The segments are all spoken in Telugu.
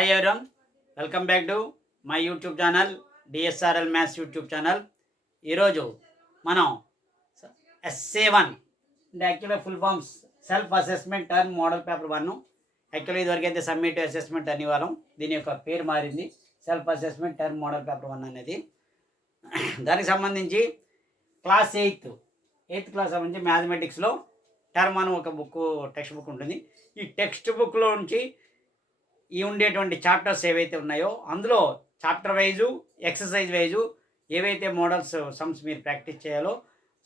Hi everyone, welcome back to my YouTube channel DSRL maths YouTube channel. ఈరోజు మనం SA1 అంటే యాక్చువల్గా full forms self assessment term model paper 1. యాక్చువల్గా ఇదివరకైతే సబ్మిట్ అసెస్మెంట్ అనేవాళ్ళం. దీని యొక్క పేరు మారింది, self assessment term model paper 1 అనేది. దానికి సంబంధించి క్లాస్ 8th క్లాస్ సంబంధించి మ్యాథమెటిక్స్లో టర్మ్ అని ఒక టెక్స్ట్ బుక్ ఉంటుంది. ఈ టెక్స్ట్ బుక్లో నుంచి ఈ ఉండేటువంటి చాప్టర్స్ ఏవైతే ఉన్నాయో అందులో చాప్టర్ వైజు ఎక్సర్సైజ్ వైజు ఏవైతే మోడల్స్ సమ్స్ మీరు ప్రాక్టీస్ చేయాలో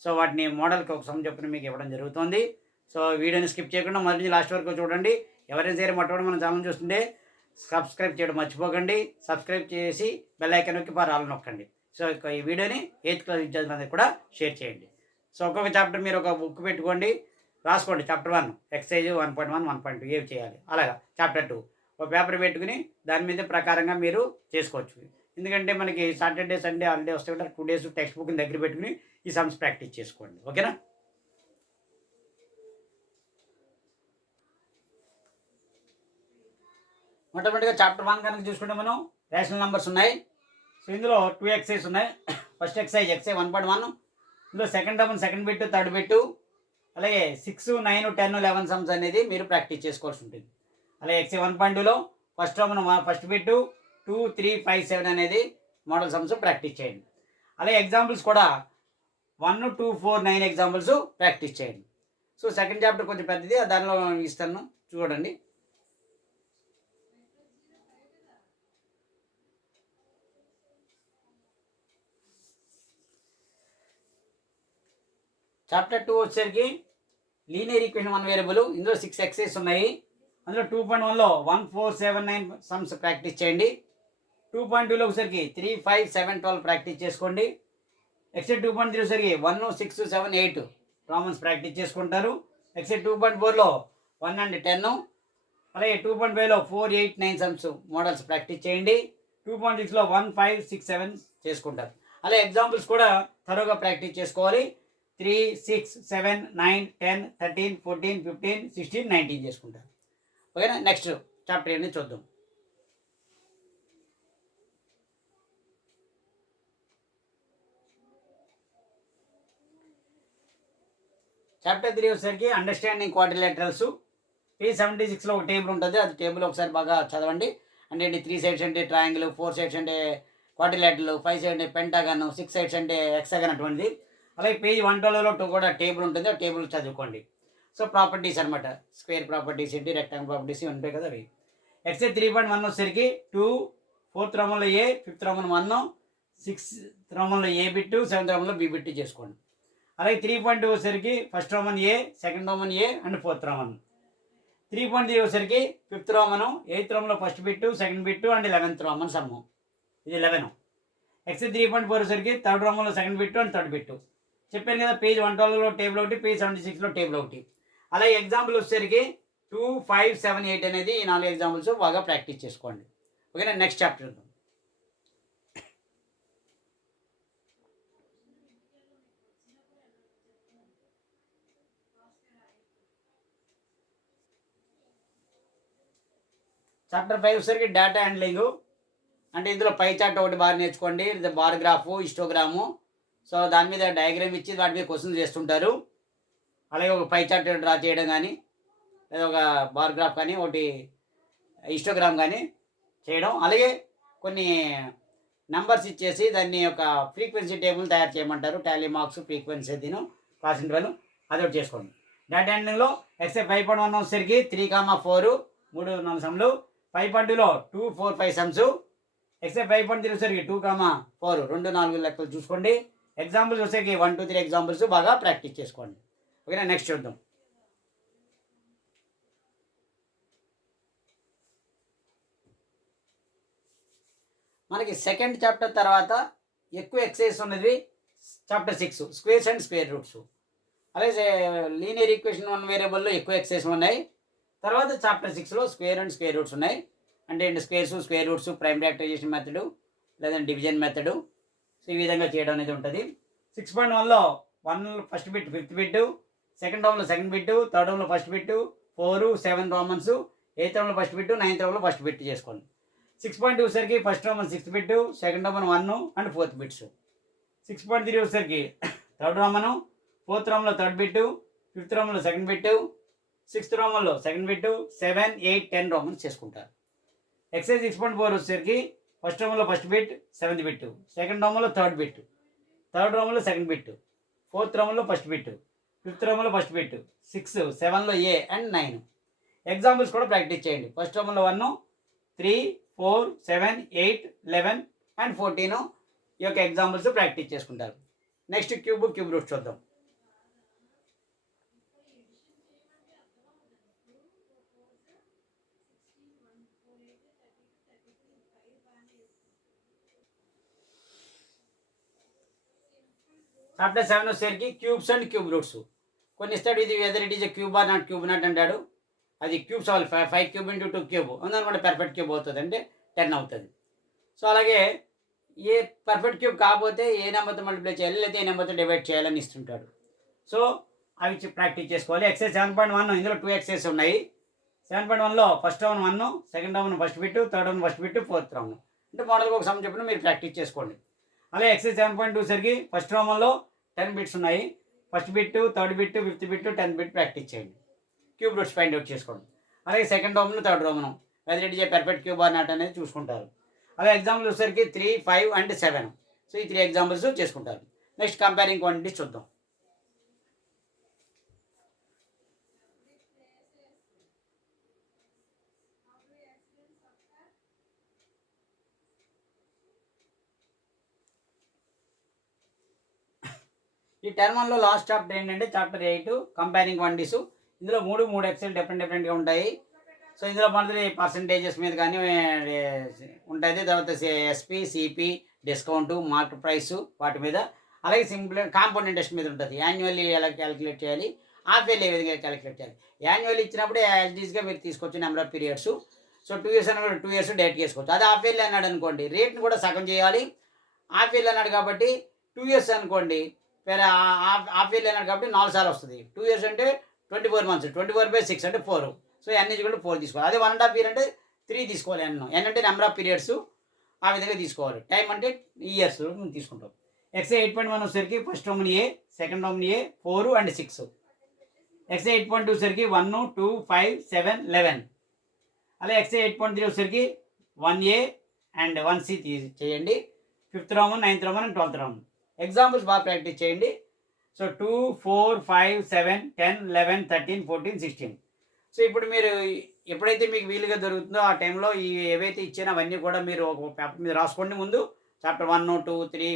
సో వాటిని మోడల్కి ఒక సమ్ చెప్పిన మీకు ఇవ్వడం జరుగుతుంది. సో వీడియోని స్కిప్ చేయకుండా మొదటి లాస్ట్ వరకు చూడండి. ఎవరైనా సరే మొట్టమొదటి మన ఛానల్ చూస్తుంటే సబ్స్క్రైబ్ చేయడం మర్చిపోకండి. సబ్స్క్రైబ్ చేసి బెల్ ఐకాన్ నొక్కి ఆల్ నొక్కండి. సో ఈ వీడియోని 8th క్లాస్ విద్యార్థులందరికీ కూడా షేర్ చేయండి. సో ఒక్కొక్క చాప్టర్ మీరు ఒక బుక్ పెట్టుకోండి, రాసుకోండి. చాప్టర్ 1 ఎక్సర్సైజ్ 1.1 1.2 ఏవి చేయాలి, అలాగా చాప్టర్ 2 ఒక పేపర్ పెట్టుకుని దాని మీద ప్రకారంగా మీరు చేసుకోవచ్చు. ఎందుకంటే మనకి సాటర్డే సండే హాలిడే వస్తే కూడా 2 days టెక్స్ట్ బుక్ని దగ్గర పెట్టుకుని ఈ సమ్స్ ప్రాక్టీస్ చేసుకోండి. ఓకేనా? మొట్టమొదటిగా చాప్టర్ 1 కనుక చూసుకుంటే మనం రేషనల్ నెంబర్స్ ఉన్నాయి. సో ఇందులో 2 ఎక్సైజ్ ఉన్నాయి. First excise 1.1. ఇందులో second term second bit third bit, అలాగే 6 9 10 11 సమ్స్ అనేది మీరు ప్రాక్టీస్ చేసుకోవాల్సి ఉంటుంది. అలాగే ఎక్సైజ్ 1.2లో ఫస్ట్ టర్మ్ ఫస్ట్ బిట్ 2 3 5 7 అనేది మోడల్ సమ్స్ ప్రాక్టీస్ చేయండి. అలాగే ఎగ్జాంపుల్స్ కూడా 1 2 4 9 ఎగ్జాంపుల్స్ ప్రాక్టీస్ చేయండి. సో సెకండ్ చాప్టర్ కొంచెం పెద్దది, దానిలో ఇస్తాను చూడండి. చాప్టర్ 2 వచ్చేసరికి లీనియర్ ఈక్వేషన్ 1 వేరియబుల్. ఇందులో 6 ఎక్సైజ్ ఉన్నాయి. అందులో 2.1లో 1 4 7 9 సమ్స్ ప్రాక్టీస్ చేయండి. 2.2లో వచ్చేసరికి 3 5 7 12 ప్రాక్టీస్ చేసుకోండి. ఎక్సైజ్ 2.3 వచ్చేసరికి 1 6 7 8 ప్రాబ్లమ్స్ ప్రాక్టీస్ చేసుకుంటారు. ఎక్సైజ్ 2.4లో 1 and 10, అలాగే 2.5లో 4 8 9 సమ్స్ మోడల్స్ ప్రాక్టీస్ చేయండి. 2.6లో 1 5 6 7 చేసుకుంటారు. అలాగే ఎగ్జాంపుల్స్ కూడా త్వరగా ప్రాక్టీస్ చేసుకోవాలి. 3 6 7 9 10 13 14 15 16 19 చేసుకుంటారు. ఓకేనా? నెక్స్ట్ చాప్టర్ ఏంటి చూద్దాం. చాప్టర్ 3 వచ్చేసరికి అండర్స్టాండింగ్ క్వాడ్రిలేటరల్స్. పేజ్ 76లో ఒక టేబుల్ ఉంటుంది. అది టేబుల్ ఒకసారి బాగా చదవండి. అంటే 3 సైడ్స్ అంటే ట్రయాంగిల్, 4 సైడ్స్ అంటే క్వాడ్రిలేటరల్, 5 సైడ్స్ అంటే పెంటాగన్, 6 సైడ్స్ అంటే హెక్సాగన్ అటువంటిది. అలాగే పేజ్ 112లో కూడా టేబుల్ ఉంటుంది. ఆ టేబుల్ చదువుకోండి. సో ప్రాపర్టీస్ అనమాట, స్క్వేర్ ప్రాపర్టీస్ ఏంటి, రెక్టాంగిల్ ప్రాపర్టీస్ ఉంటాయి కదా అవి. ఎక్సైజ్ 3.1 వచ్చేసరికి 2 4th రోమన్లో A 5th రోమన్ 1 6th రోమన్లో A బిట్ 7th రోమన్లో B బిట్ చేసుకోండి. అలాగే 3.2 వచ్చేసరికి first Roman A, second Roman A and 4th Roman. 3.3 వచ్చేసరికి 5th రోమన్, 8th రోమన్లో first bit second bit and 11th Roman sum. ఇది 11. ఎక్సైజ్ 3.4 వచ్చేసరికి థర్డ్ రోమన్లో second bit and third bit. చెప్పాను కదా, పేజ్ 112లో టేబుల్ ఒకటి, పేజ్ 76లో టేబుల్ ఒకటి. అలాగే ఎగ్జాంపుల్ వచ్చేసరికి 2 5 7 8 అనేది ఈ 4 ఎగ్జాంపుల్స్ బాగా ప్రాక్టీస్ చేసుకోండి. ఓకేనా? నెక్స్ట్ చాప్టర్ చూద్దాం. చాప్టర్ 5 వచ్చేసరికి డేటా హ్యాండ్లింగ్. అంటే ఇందులో పై చార్ట్ ఒకటి బాగా నేర్చుకోండి, బార్ గ్రాఫు, హిస్టోగ్రాము. సో దాని మీద డయాగ్రామ్ ఇచ్చి వాటి మీద క్వశ్చన్స్ చేస్తుంటారు. అలాగే ఒక పై చార్ట్ డ్రా చేయడం కానీ, లేదా ఒక బార్ గ్రాఫ్ కానీ, ఒకటి హిస్టోగ్రామ్ కానీ చేయడం. అలాగే కొన్ని నెంబర్స్ ఇచ్చేసి దాన్ని ఒక ఫ్రీక్వెన్సీ టేబుల్ తయారు చేయమంటారు. టాలీ మార్క్స్, ఫ్రీక్వెన్సీ దీని క్లాస్ ఇంటర్వల్ అది ఒకటి చేసుకోండి. డేటా హ్యాండ్లింగ్లో ఎక్సైజ్ 5.1 వచ్చేసరికి 3 4 3 4 సమ్లు. 5.2లో 2 4 5 సమ్స్. ఎక్సైజ్ 5.3 వచ్చేసరికి 2 4 2 4 లెక్కలు చూసుకోండి. ఎగ్జాంపుల్స్ వచ్చేసరికి 1 2 3 ఎగ్జాంపుల్స్ బాగా ప్రాక్టీస్ చేసుకోండి. ఓకేనా? నెక్స్ట్ చూద్దాం. మనకి సెకండ్ చాప్టర్ తర్వాత ఎక్కువ ఎక్సైజ్ ఉన్నది chapter 6 squares and square roots. అలాగే లీనియర్ ఈక్వేషన్ 1 వేరియబుల్లో ఎక్కువ ఎక్సైజ్ ఉన్నాయి. తర్వాత చాప్టర్ 6లో స్క్వేర్ అండ్ స్క్వేర్ రూట్స్ ఉన్నాయి. అంటే squares, square roots, prime factorisation method లేదంటే డివిజన్ మెథడ్. సో ఈ విధంగా చేయడం అనేది ఉంటుంది. 6.1లో 1 first bit 5th bit, second రోమ్లో సెకండ్ బిట్, థర్డ్ రోమ్లో ఫస్ట్ బిట్, 4 7 రోమన్స్, 8th రోమ్లో ఫస్ట్ బిట్, 9th రోమ్లో ఫస్ట్ బిట్ చేసుకోండి. 6.2 వచ్చేసరికి first roman 6th bit, second roman 1 and 4th bits. 6.3 వచ్చేసరికి థర్డ్ రోమను, 4th రోమన్లో థర్డ్ బిట్, 5th రోమన్లో సెకండ్ బిట్, 6th రోమన్లో సెకండ్ బిట్, 7, 8, 10 రోమన్స్ చేసుకుంటారు. ఎక్సైజ్ 6.4 వచ్చేసరికి ఫస్ట్ రోమన్లో first bit, 7th bit, second రోమన్లో థర్డ్ బిట్, థర్డ్ రోమన్లో సెకండ్ బిట్, 4th రోమన్లో ఫస్ట్ బిట్, 5th రోమన్లో ఫస్ట్ బిట్, 6, 7లో ఏ అండ్ 9. ఎగ్జాంపుల్స్ కూడా ప్రాక్టీస్ చేయండి. ఫస్ట్ రోమన్లో 1, 3, 4, 7, 8, 11 అండ్ 14 ఈ యొక్క ఎగ్జాంపుల్స్ ప్రాక్టీస్ చేసుకుంటారు. నెక్స్ట్ క్యూబ్ రూట్స్ చూద్దాం. చాప్టర్ 7 వచ్చేసరికి క్యూబ్స్ అండ్ క్యూబ్ రూట్స్. కొన్ని ఇస్తాడు, ఇది whether it is cube or not cube not అంటాడు. అది క్యూబ్స్ అవ్వాలి. 5 క్యూబ్ ఇంటూ 2 క్యూబ్ ఉందనుకోండి, పర్ఫెక్ట్ క్యూబ్ అవుతుంది, అంటే 10 అవుతుంది. సో అలాగే ఏ పర్ఫెక్ట్ క్యూబ్ కాకపోతే ఏ నెంబర్తో మల్టిప్లై చేయాలి, లేకపోతే ఏ నెంబర్తో డివైడ్ చేయాలని ఇస్తుంటాడు. సో అవి ప్రాక్టీస్ చేసుకోవాలి. ఎక్సైజ్ 7.1 ఇందులో 2 ఎక్సైజ్ ఉన్నాయి. 7.1లో first round 1, second round first bit, third round first bit, 4th round. అంటే మోడల్గా ఒక సమ్ చెప్పిన మీరు ప్రాక్టీస్ చేసుకోండి. అలాగే ఎక్సైజ్ 7.2 సరికి ఫస్ట్ రౌండ్లో 10 బిట్స్ ఉన్నాయి. First bit, third bit, 5th bit, 10th bit practice చేయండి. క్యూబ్ రూట్స్ ఫైండ్ అవుట్ చేసుకోండి. అలాగే second Roman, third Roman whether it is perfect cube or not అనేది చూసుకుంటారు. అలాగే ఎగ్జాంపుల్ వచ్చేసరికి 3, 5 అండ్ 7. సో ఈ 3 ఎగ్జాంపుల్స్ చేసుకుంటారు. నెక్స్ట్ కంపేరింగ్ క్వాంటిటీస్ చూద్దాం. ఈ టర్మ్ 1లో లాస్ట్ చాప్టర్ ఏంటంటే చాప్టర్ 8 కంపేరింగ్ క్వాంటిటీస్. ఇందులో 3 ఎక్సెల్ డిఫరెంట్గా ఉంటాయి. సో ఇందులో మనది పర్సంటేజెస్ మీద కానీ ఉంటుంది. తర్వాత SP, CP, discount, market price వాటి మీద. అలాగే సింపుల్ కాంపౌండ్ ఇంట్రెస్ట్ మీద ఉంటుంది. యాన్యువల్లీ ఎలా క్యాలిక్యులేట్ చేయాలి, హాఫ్ ఇయర్లీ ఏ విధంగా క్యాలిక్యులేట్ చేయాలి. యాన్యువల్ ఇచ్చినప్పుడు యాజ్డీస్గా మీరు తీసుకోవచ్చు number of periods. So 2 years అన్నప్పుడు 2 years డేట్ చేసుకోవచ్చు. అది హాఫ్ ఇయర్లీ అన్నాడు అనుకోండి, రేట్ని కూడా సగం చేయాలి. హాఫ్ ఇయర్లీ అన్నాడు కాబట్టి 2 years అనుకోండి, వేరే హాఫ్ ఇయర్లీ అన్నాడు కాబట్టి 4 సార్లు వస్తుంది. 2 years అంటే 24 months, 24/6 అంటే 4. So n is equal to 4 తీసుకోవాలి. అదే 1.5 year అంటే 3 తీసుకోవాలి. ఎన్ అంటే నెంబర్ ఆఫ్ పీరియడ్స్, ఆ విధంగా తీసుకోవాలి. టైం అంటే ఇయర్స్ తీసుకుంటాం. ఎక్సై 8.1 వచ్చేసరికి first Roman A, second Roman A, 4 and 6. ఎక్సై 8.2 వచ్చేసరికి 1, 2, 5, 7, 11. అలాగే ఎక్సై 8.3 వచ్చేసరికి 1A and 1C చేయండి. 5th Roman, 9th Roman and 12th Roman. Examples బాగా ప్రాక్టీస్ చేయండి. సో 2, 4, 5, 7, 10, 11, 13, 14, 16. సో ఇప్పుడు మీరు ఎప్పుడైతే మీకు వీలుగా దొరుకుతుందో ఆ టైంలో ఈ ఏవైతే ఇచ్చానో అవన్నీ కూడా మీరు ఒక పేపర్ మీద రాసుకోండి. ముందు చాప్టర్ 1, 2, 3,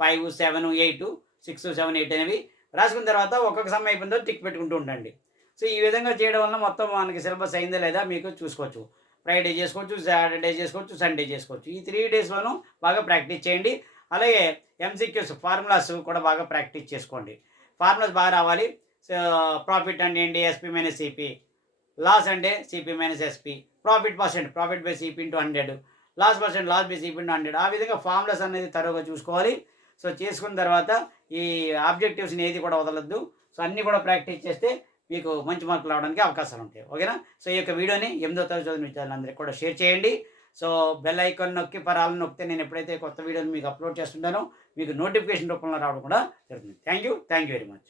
5, 7, 8, 6, 7, 8 అనేవి రాసుకున్న తర్వాత ఒక్కొక్క సమయం అయిపోయిందో టిక్ పెట్టుకుంటూ ఉండండి. సో ఈ విధంగా చేయడం వల్ల మొత్తం మనకి సిలబస్ అయిందా లేదా మీకు చూసుకోవచ్చు. ఫ్రైడే చేసుకోవచ్చు, సాటర్డే చేసుకోవచ్చు, సండే చేసుకోవచ్చు. ఈ 3 daysలోనూ బాగా ప్రాక్టీస్ చేయండి. అలాగే ఎంసీక్యూస్, ఫార్ములాస్ కూడా బాగా ప్రాక్టీస్ చేసుకోండి. ఫార్ములాస్ బాగా రావాలి. సో ప్రాఫిట్ అంటే ఏంటి, ఎస్పీ మైనస్ సిపి. లాస్ అంటే CP minus SP. Profit percent, profit by CP into 100. Loss percent, loss by CP into 100. ఆ విధంగా ఫార్ములాస్ అనేది తరువుగా చూసుకోవాలి. సో చేసుకున్న తర్వాత ఈ ఆబ్జెక్టివ్స్ని ఏది కూడా వదలొద్దు. సో అన్నీ కూడా ప్రాక్టీస్ చేస్తే మీకు మంచి మార్కులు రావడానికి అవకాశాలు ఉంటాయి. ఓకేనా? సో ఈ యొక్క వీడియోని 8వ తరగతి చదివిన విద్యార్థులందరికీ కూడా షేర్ చేయండి. సో బెల్ ఐకాన్ నొక్కి పరాలను నొక్కితే నేను ఎప్పుడైతే కొత్త వీడియోని మీకు అప్లోడ్ చేస్తుంటానో మీకు నోటిఫికేషన్ రూపంలో రావడం కూడా జరుగుతుంది. Thank you very much.